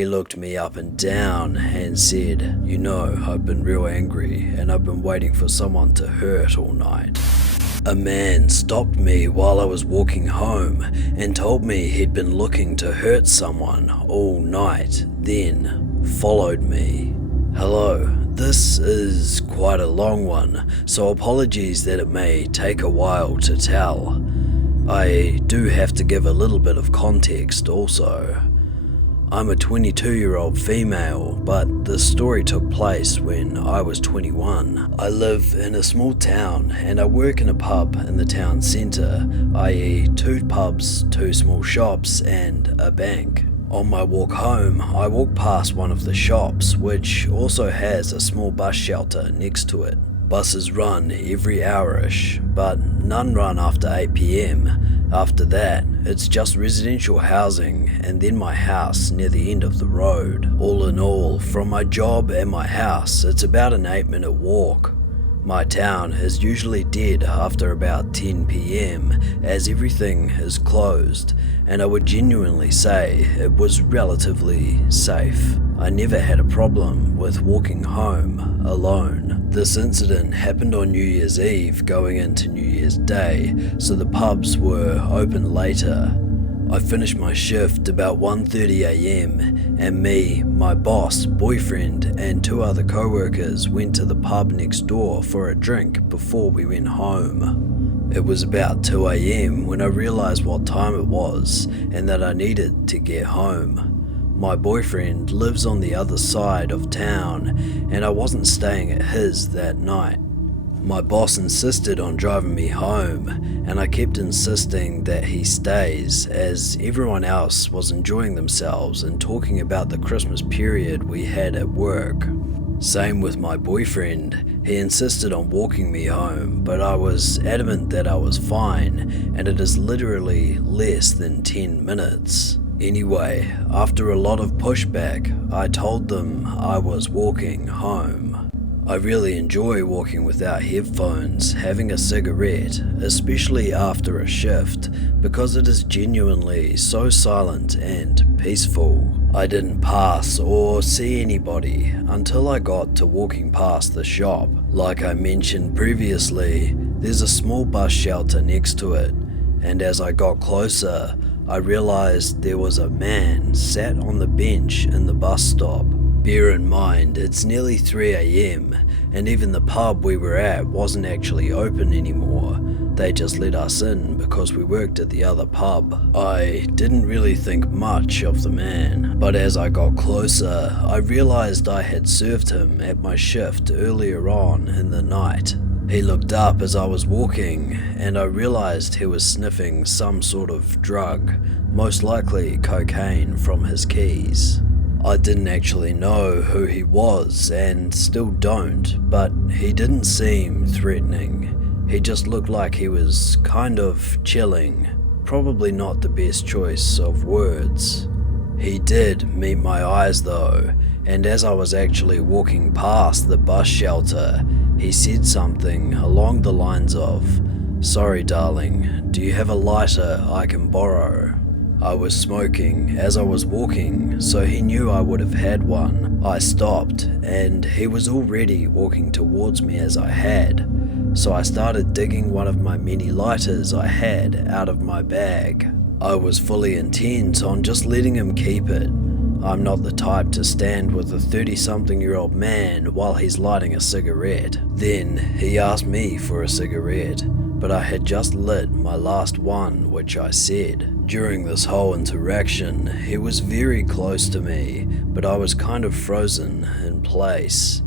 He looked me up and down and said, "You know, I've been real angry and I've been waiting for someone to hurt all night." A man stopped me while I was walking home and told me he'd been looking to hurt someone all night, then followed me. Hello, this is quite a long one, so apologies that it may take a while to tell. I do have to give a little bit of context also. I'm a 22-year-old female, but this story took place when I was 21. I live in a small town and I work in a pub in the town centre, i.e. 2 pubs, 2 small shops and a bank. On my walk home, I walk past one of the shops, which also has a small bus shelter next to it. Buses run every hour-ish, but none run after 8 PM. After that, it's just residential housing and then my house near the end of the road. All in all, from my job and my house, it's about an 8-minute walk. My town is usually dead after about 10 PM as everything is closed, and I would genuinely say it was relatively safe. I never had a problem with walking home alone. This incident happened on New Year's Eve going into New Year's Day, so the pubs were open later. I finished my shift about 1:30 AM and me, my boss, boyfriend and 2 other co-workers went to the pub next door for a drink before we went home. It was about 2 AM when I realized what time it was and that I needed to get home. My boyfriend lives on the other side of town and I wasn't staying at his that night. My boss insisted on driving me home and I kept insisting that he stays as everyone else was enjoying themselves and talking about the Christmas period we had at work. Same with my boyfriend, he insisted on walking me home, but I was adamant that I was fine and it is literally less than 10 minutes. Anyway, after a lot of pushback, I told them I was walking home. I really enjoy walking without headphones, having a cigarette, especially after a shift, because it is genuinely so silent and peaceful. I didn't pass or see anybody until I got to walking past the shop. Like I mentioned previously, there's a small bus shelter next to it, and as I got closer, I realized there was a man sat on the bench in the bus stop. Bear in mind, it's nearly 3 AM, and even the pub we were at wasn't actually open anymore. They just let us in because we worked at the other pub. I didn't really think much of the man, but as I got closer, I realized I had served him at my shift earlier on in the night. He looked up as I was walking, and I realized he was sniffing some sort of drug, most likely cocaine, from his keys. I didn't actually know who he was and still don't, but he didn't seem threatening. He just looked like he was kind of chilling, probably not the best choice of words. He did meet my eyes though, and as I was actually walking past the bus shelter, he said something along the lines of, "Sorry darling, do you have a lighter I can borrow?" I was smoking as I was walking, so he knew I would have had one. I stopped, and he was already walking towards me as I had, so I started digging one of my many lighters I had out of my bag. I was fully intent on just letting him keep it. I'm not the type to stand with a 30-something-year-old man while he's lighting a cigarette. Then he asked me for a cigarette, but I had just lit my last one, which I said. During this whole interaction, he was very close to me, but I was kind of frozen in place.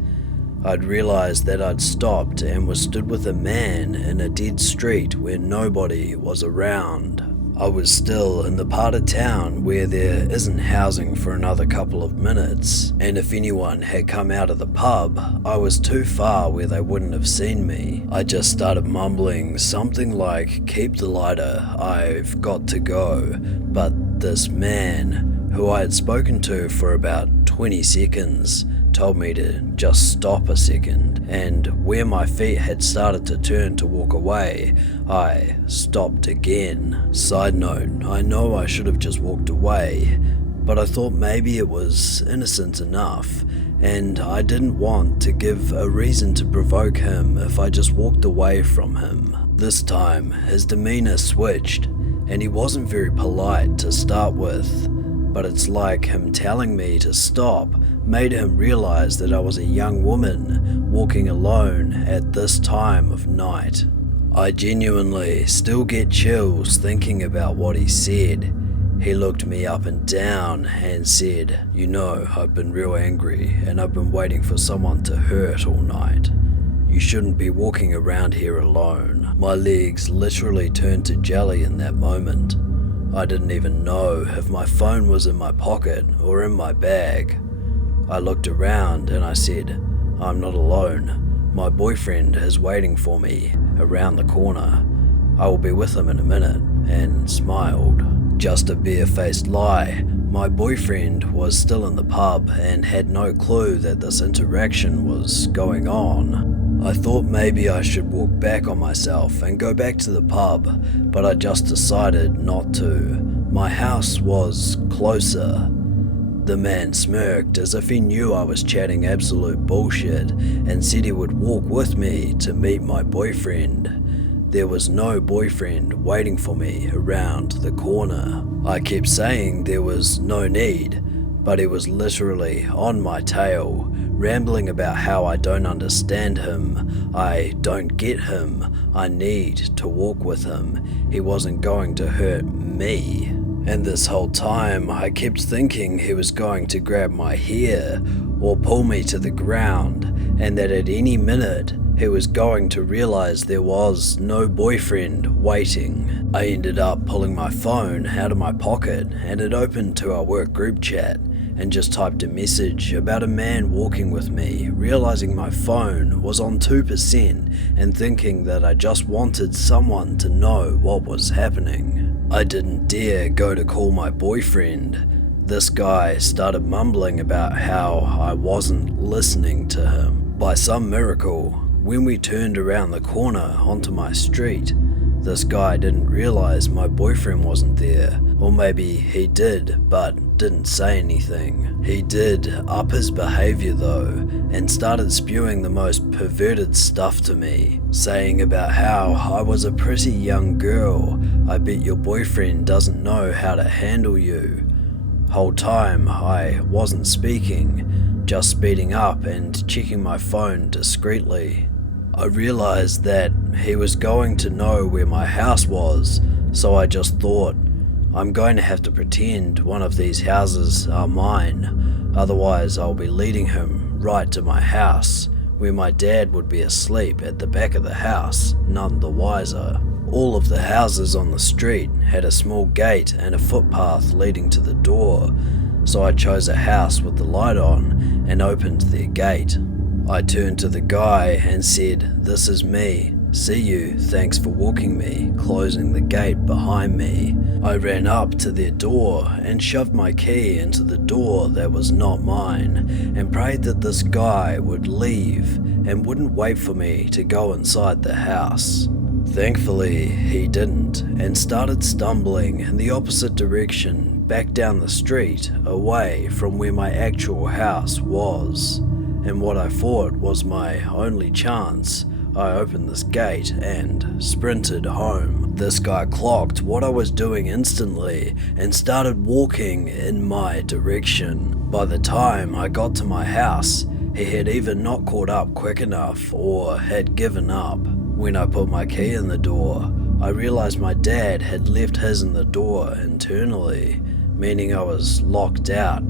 I'd realized that I'd stopped and was stood with a man in a dead street where nobody was around. I was still in the part of town where there isn't housing for another couple of minutes, and if anyone had come out of the pub, I was too far where they wouldn't have seen me. I just started mumbling something like, "Keep the lighter, I've got to go," but this man, who I had spoken to for about 20 seconds, told me to just stop a second, and where my feet had started to turn to walk away, I stopped again. Side note, I know I should have just walked away, but I thought maybe it was innocent enough, and I didn't want to give a reason to provoke him if I just walked away from him. This time, his demeanor switched, and he wasn't very polite to start with, but it's like him telling me to stop made him realize that I was a young woman walking alone at this time of night. I genuinely still get chills thinking about what he said. He looked me up and down and said, "You know, I've been real angry and I've been waiting for someone to hurt all night. You shouldn't be walking around here alone." My legs literally turned to jelly in that moment. I didn't even know if my phone was in my pocket or in my bag. I looked around and I said, "I'm not alone. My boyfriend is waiting for me around the corner. I will be with him in a minute," and smiled. Just a bare-faced lie. My boyfriend was still in the pub and had no clue that this interaction was going on. I thought maybe I should walk back on myself and go back to the pub, but I just decided not to. My house was closer. The man smirked as if he knew I was chatting absolute bullshit and said he would walk with me to meet my boyfriend. There was no boyfriend waiting for me around the corner. I kept saying there was no need, but he was literally on my tail, rambling about how I don't understand him, I don't get him, I need to walk with him, he wasn't going to hurt me. And this whole time I kept thinking he was going to grab my hair or pull me to the ground, and that at any minute he was going to realize there was no boyfriend waiting. I ended up pulling my phone out of my pocket and it opened to our work group chat and just typed a message about a man walking with me, realizing my phone was on 2% and thinking that I just wanted someone to know what was happening. I didn't dare go to call my boyfriend. This guy started mumbling about how I wasn't listening to him. By some miracle, when we turned around the corner onto my street, this guy didn't realize my boyfriend wasn't there, or maybe he did but didn't say anything. He did up his behavior though, and started spewing the most perverted stuff to me, saying about how I was a pretty young girl, I bet your boyfriend doesn't know how to handle you. Whole time I wasn't speaking, just speeding up and checking my phone discreetly. I realized that he was going to know where my house was, so I just thought, I'm going to have to pretend one of these houses are mine, otherwise I'll be leading him right to my house, where my dad would be asleep at the back of the house, none the wiser. All of the houses on the street had a small gate and a footpath leading to the door, so I chose a house with the light on and opened their gate. I turned to the guy and said, "This is me. See you, thanks for walking me," closing the gate behind me. I ran up to their door and shoved my key into the door that was not mine and prayed that this guy would leave and wouldn't wait for me to go inside the house. Thankfully, he didn't and started stumbling in the opposite direction back down the street away from where my actual house was. And what I thought was my only chance, I opened this gate and sprinted home. This guy clocked what I was doing instantly and started walking in my direction. By the time I got to my house, he had either not caught up quick enough or had given up. When I put my key in the door, I realized my dad had left his in the door internally, meaning I was locked out.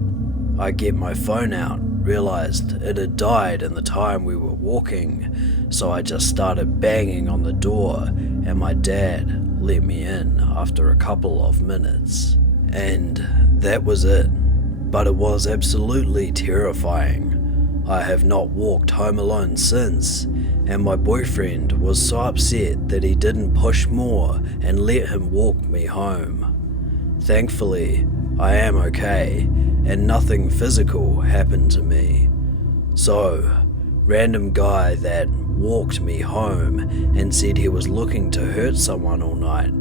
I get my phone out, realized it had died in the time we were walking, so I just started banging on the door and my dad let me in after a couple of minutes. And that was it. But it was absolutely terrifying. I have not walked home alone since, and my boyfriend was so upset that he didn't push more and let him walk me home. Thankfully, I am okay, and nothing physical happened to me. So, random guy that walked me home and said he was looking to hurt someone all night,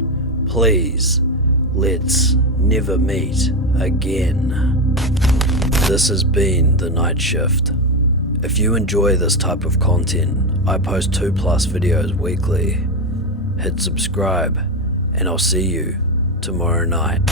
please, let's never meet again. This has been The Night Shift. If you enjoy this type of content, I post 2+ videos weekly. Hit subscribe, and I'll see you tomorrow night.